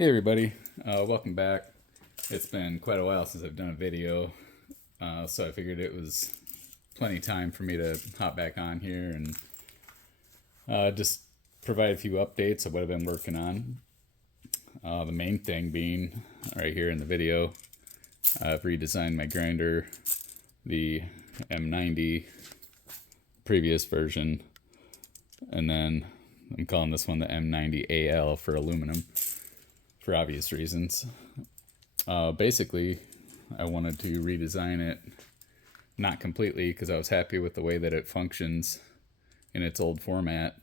Hey everybody, welcome back. It's been quite a while since I've done a video, so I figured it was plenty of time for me to hop back on here and just provide a few updates of what I've been working on. The main thing being, right here in the video, I've redesigned my grinder, the M90 previous version, and then I'm calling this one the M-90-AL for aluminum, for obvious reasons. Basically, I wanted to redesign it, not completely, because I was happy with the way that it functions in its old format,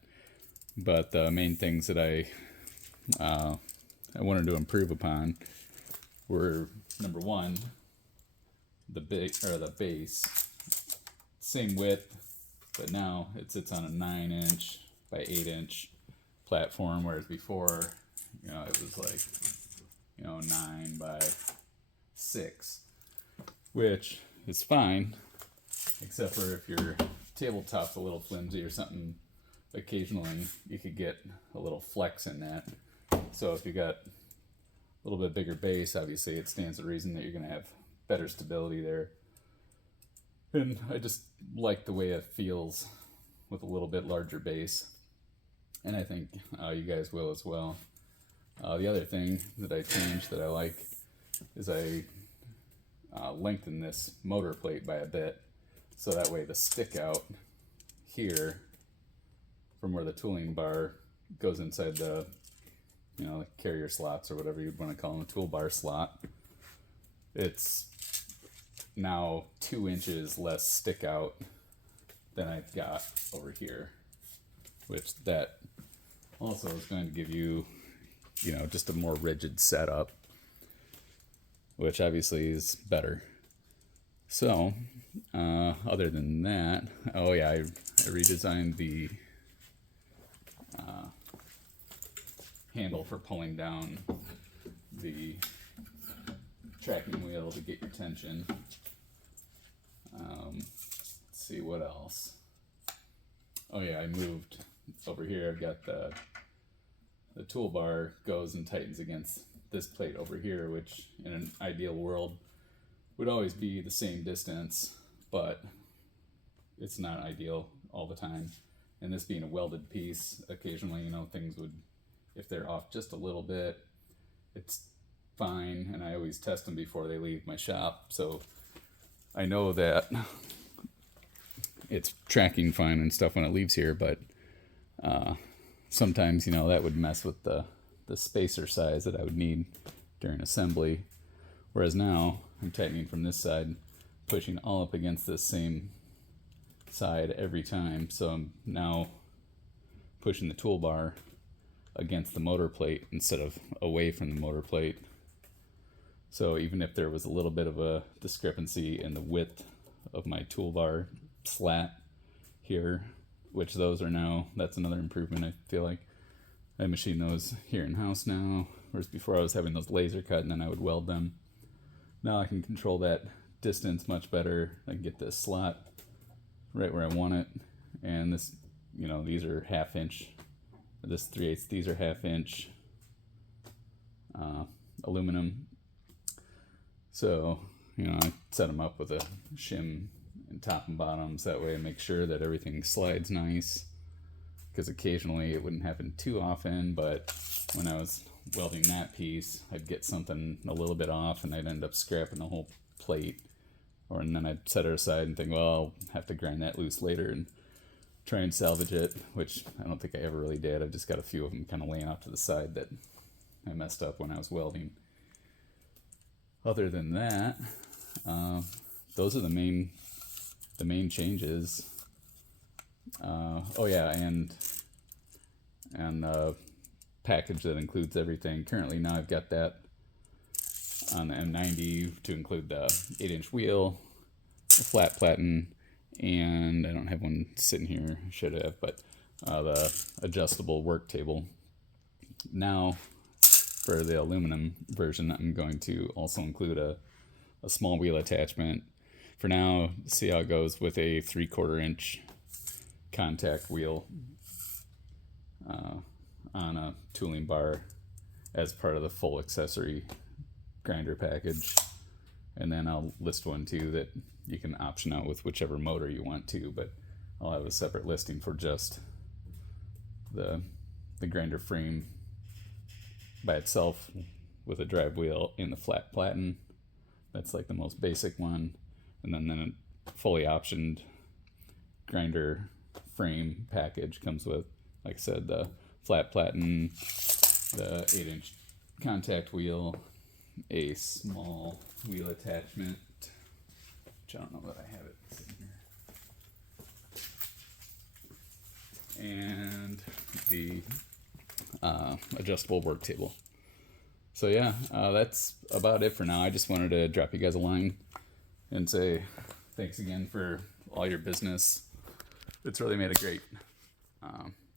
but the main things that I wanted to improve upon were, number one, the base, same width, but now it sits on a 9-inch by 8-inch platform, whereas before, it was like, 9 by 6, which is fine, except for if your tabletop's a little flimsy or something, occasionally you could get a little flex in that. So if you got a little bit bigger base, obviously it stands to reason that you're going to have better stability there. And I just like the way it feels with a little bit larger base, and I think you guys will as well. The other thing that I changed that I like is I lengthened this motor plate by a bit, so that way the stick out here from where the tooling bar goes inside the the carrier slots, or whatever you'd want to call them, the toolbar slot, it's now 2 inches less stick out than I've got over here, which that also is going to give you just a more rigid setup, which obviously is better. So other than that, I redesigned the handle for pulling down the tracking wheel to get your tension. Let's see what else. I moved over here. I've got the toolbar goes and tightens against this plate over here, which in an ideal world would always be the same distance, but it's not ideal all the time. And this being a welded piece, occasionally, things would, if they're off just a little bit, it's fine, and I always test them before they leave my shop, so I know that it's tracking fine and stuff when it leaves here, but sometimes, that would mess with the spacer size that I would need during assembly. Whereas now, I'm tightening from this side, pushing all up against this same side every time. So I'm now pushing the toolbar against the motor plate instead of away from the motor plate. So even if there was a little bit of a discrepancy in the width of my toolbar slat here, which those are now, that's another improvement. I feel like I machine those here in house now, whereas before I was having those laser cut and then I would weld them. Now I can control that distance much better. I can get this slot right where I want it, and this, these are 1/2 inch, this 3/8, these are 1/2 inch aluminum. So I set them up with a shim and top and bottoms, that way I make sure that everything slides nice, because occasionally it wouldn't happen too often, but when I was welding that piece, I'd get something a little bit off and I'd end up scrapping the whole plate, and then I'd set it aside and think, well, I'll have to grind that loose later and try and salvage it, which I don't think I ever really did. I've just got a few of them kind of laying off to the side that I messed up when I was welding. Other than that, those are the main changes. And the package that includes everything. Currently now I've got that on the M90 to include the 8-inch wheel, the flat platen, and I don't have one sitting here, I should have, but the adjustable work table. Now for the aluminum version, I'm going to also include a small wheel attachment. For now, see how it goes with a 3/4 inch contact wheel on a tooling bar as part of the full accessory grinder package. And then I'll list one too that you can option out with whichever motor you want to, but I'll have a separate listing for just the grinder frame by itself with a drive wheel in the flat platen. That's like the most basic one. And then a fully optioned grinder frame package comes with, like I said, the flat platen, the 8-inch contact wheel, a small wheel attachment, which I don't know that I have it sitting here, and the adjustable work table. So yeah, that's about it for now. I just wanted to drop you guys a line and say thanks again for all your business. It's really made a great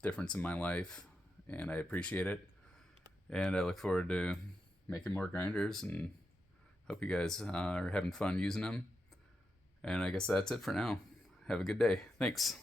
difference in my life, and I appreciate it. And I look forward to making more grinders, and hope you guys are having fun using them. And I guess that's it for now. Have a good day. Thanks.